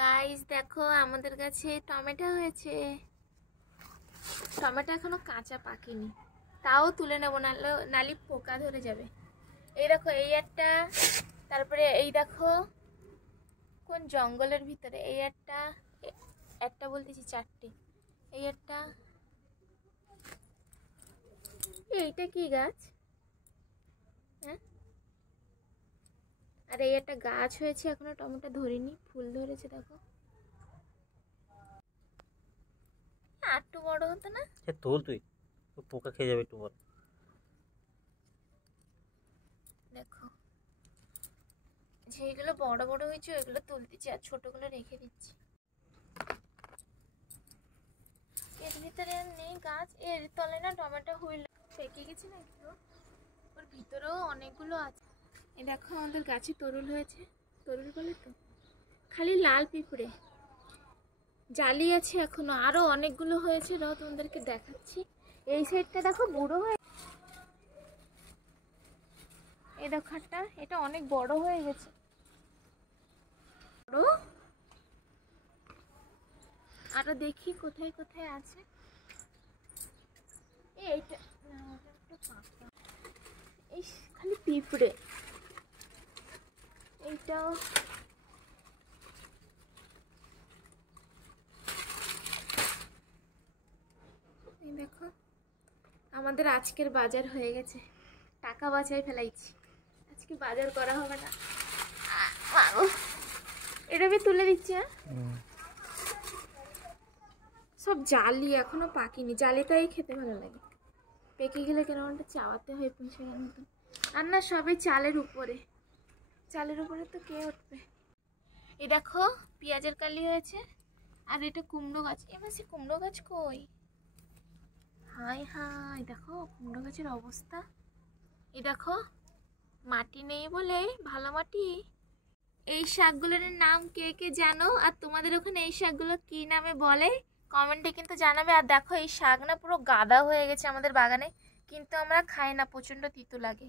Guys দেখো আমাদের কাছে টমেটো হয়েছে। টমেটো এখনো কাঁচা পাকেনি, তাও তুলে নেবো, নালি পোকা ধরে যাবে। এই দেখো এই একটা, তারপরে এই দেখো কোন জঙ্গলের ভিতরে এই একটা, একটা বলতেছি চারটে, এই একটা, এইটা কি গাছ? হ্যাঁ, আর এই একটা গাছ হয়েছে, এখনো টমেটো ধরেনি, ফুল ধরেছে দেখো। আর একটু বড় হতো না? তোল, তুই পোকা খেয়ে যাবে একটু বড়। দেখো যেগুলো বড় বড় হয়েছে ওইগুলো তুলতেছি আর ছোটগুলো রেখে দিচ্ছি। এর ভিতরে আর নেই গাছ, এর তলে না টমেটো হুইল পেকে গেছে নাকি গো? ওর ভিতরেও অনেকগুলো আছে। এই দেখো আমাদের গাছে তরুল হয়েছে, তরুল বলে তো, খালি লাল পিঁপড়ে, জালি আছে এখনো, আরো অনেকগুলো হয়েছে, র তোমাদেরকে দেখাচ্ছি। এই সাইডটা দেখো বুড়ো হয়ে, এই দেখো একটা, এটা অনেক বড় হয়ে গেছে, বড়। আরো দেখি কোথায় কোথায় আছে। এইটা না, ওটা একটু পাকা, এই খালি পিঁপড়ে। এইটাও এই দেখো, আমাদের আজকের বাজার হয়ে গেছে, টাকা বাঁচাই ফেলাইছি, আজকে বাজার করা হবে না। এটা আমি তুলে দিচ্ছি। হ্যাঁ, সব জালি, এখনো পাকিনি, জালিটাই খেতে ভালো লাগে, পেকে গেলে কেন একটা চাওয়াতে হয় পুঁইশাকের মতন। আর না সবাই চালের উপরে, চালের উপরে তো কে উঠবে। এই দেখো পেঁয়াজের কালি হয়েছে, আর এটা কুমড়ো গাছ। এবার সে কুমড়ো গাছ কই? হাই হাই, দেখো কুমড়ো গাছের অবস্থা। এই দেখো মাটি নেই বলে, ভালো মাটি। এই শাকগুলোর নাম কে কে জানো, আর তোমাদের ওখানে এই শাকগুলো কি নামে বলে কমেন্টে কিন্তু জানাবে। আর দেখো এই শাক না পুরো গাদা হয়ে গেছে আমাদের বাগানে, কিন্তু আমরা খাই না, প্রচণ্ড তিতো লাগে।